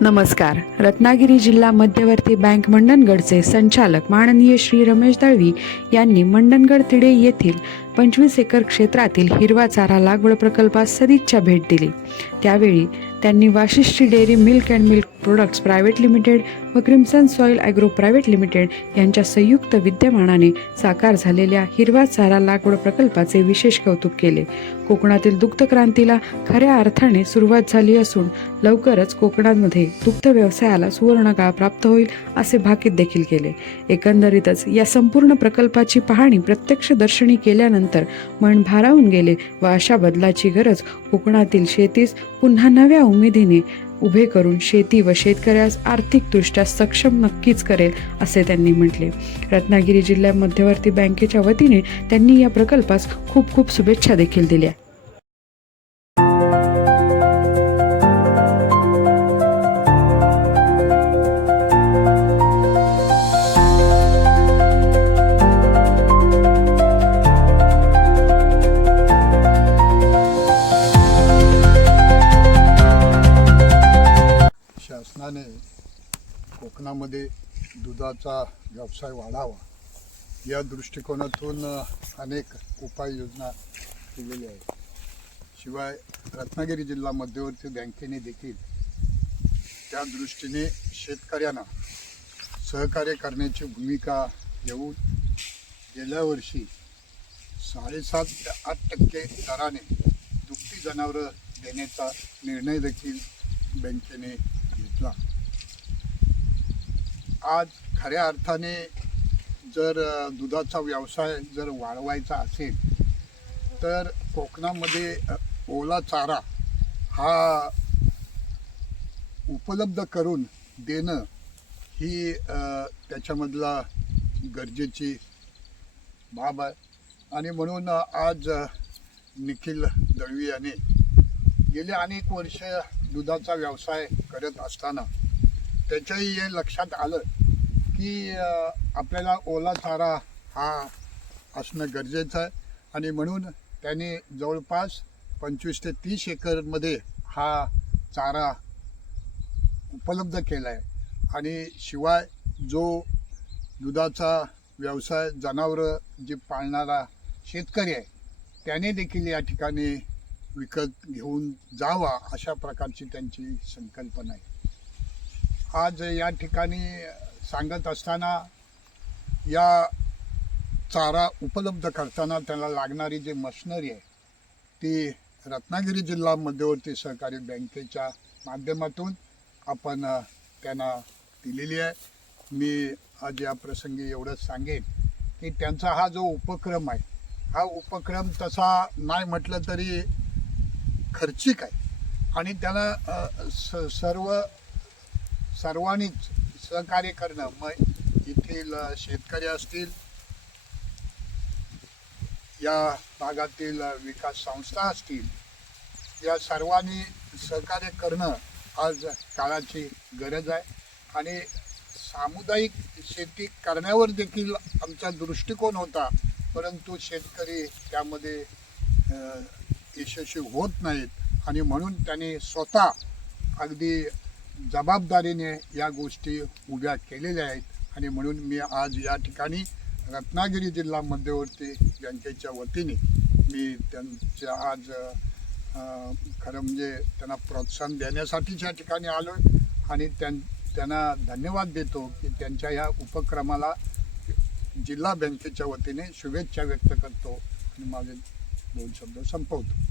नमस्कार. रत्नागिरी जिल्हा मध्यवर्ती बँक मंडणगडचे संचालक माननीय श्री रमेश दळवी यांनी मंडणगड तिडे येथील पंचवीस एकर क्षेत्रातील हिरवा चारा लागवड प्रकल्पास सदिच्छा भेट दिली. त्यावेळी त्यांनी Vashishti Dairy Milk and Milk Products Private Limited व Crimson Soil Agro Private Limited यांच्या संयुक्त विद्यमानाने साकार झालेल्या हिरवा चारा लागवड प्रकल्पाचे विशेष कौतुक केले. कोकणातील दुग्ध क्रांतीला खऱ्या अर्थाने सुरुवात झाली असून लवकरच कोकणामध्ये दुग्ध व्यवसायाला सुवर्णकाळ प्राप्त होईल असे भाकीत देखील केले. एकंदरीतच या संपूर्ण प्रकल्पाची पाहणी प्रत्यक्ष दर्शनी केल्यानंतर मन भारावून गेले व अशा बदलाची गरज कोकणातील शेतीस पुन्हा नव्या उमेदीने उभे करून शेती व शेतकऱ्यास आर्थिकदृष्ट्या सक्षम नक्कीच करेल असे त्यांनी म्हटले. रत्नागिरी जिल्हा मध्यवर्ती बँकेच्या वतीने त्यांनी या प्रकल्पास खूप खूप शुभेच्छा देखील दिल्या. कोकणामध्ये दुधाचा व्यवसाय वाढावा या दृष्टिकोनातून अनेक उपाययोजना केलेल्या आहेत. शिवाय रत्नागिरी जिल्हा मध्यवर्ती बँकेने देखील त्या दृष्टीने शेतकऱ्यांना सहकार्य करण्याची भूमिका घेऊन गेल्या वर्षी साडेसात ते आठ टक्के दराने दुभती जनावरं देण्याचा निर्णय देखील बँकेने घेतला. आज खऱ्या अर्थाने जर दुधाचा व्यवसाय जर वाढवायचा असेल तर कोकणामध्ये ओला चारा हा उपलब्ध करून देणं ही त्याच्यामधला गरजेची बाब आहे. आणि म्हणून आज निखिल दळवी याने गेले अनेक वर्ष दुधाचा व्यवसाय करत असताना त्याच्याही हे लक्षात आलं की आपल्याला ओला चारा हा असणं गरजेचं आहे. आणि म्हणून त्याने जवळपास पंचवीस ते तीस एकरमध्ये हा चारा उपलब्ध केला आहे. आणि शिवाय जो दुधाचा व्यवसाय जनावरं जे पाळणारा शेतकरी आहे त्याने देखील या ठिकाणी विकत घेऊन जावा अशा प्रकारची त्यांची संकल्पना आहे. आज या ठिकाणी सांगत असताना या चारा उपलब्ध करताना त्याला लागणारी जी मशनरी आहे ती रत्नागिरी जिल्हा मध्यवर्ती सहकारी बँकेच्या माध्यमातून आपण त्यांना दिलेली आहे. मी आज या प्रसंगी एवढंच सांगेन की त्यांचा हा जो उपक्रम आहे हा उपक्रम तसा नाही म्हटलं तरी खर्चिक आहे. आणि त्याला स सर्व सर्वांनीच सहकार्य करणं. मग येथील शेतकरी असतील या भागातील विकास संस्था असतील या सर्वांनी सहकार्य करणं आज काळाची गरज आहे. आणि सामुदायिक शेती करण्यावर देखील आमचा दृष्टिकोन होता. परंतु शेतकरी त्यामध्ये यशस्वी होत नाहीत. आणि म्हणून त्याने स्वतः अगदी जबाबदारीने या गोष्टी उभ्या केलेल्या आहेत. आणि म्हणून मी आज या ठिकाणी रत्नागिरी जिल्हा मध्यवर्ती बँकेच्या वतीने मी त्यांच्या आज खरं म्हणजे त्यांना प्रोत्साहन देण्यासाठीच या ठिकाणी आलो आहे आणि त्यां त्यांना धन्यवाद देतो की त्यांच्या या उपक्रमाला जिल्हा बँकेच्या वतीने शुभेच्छा व्यक्त करतो. आणि माझे दोन शब्द संपवतो.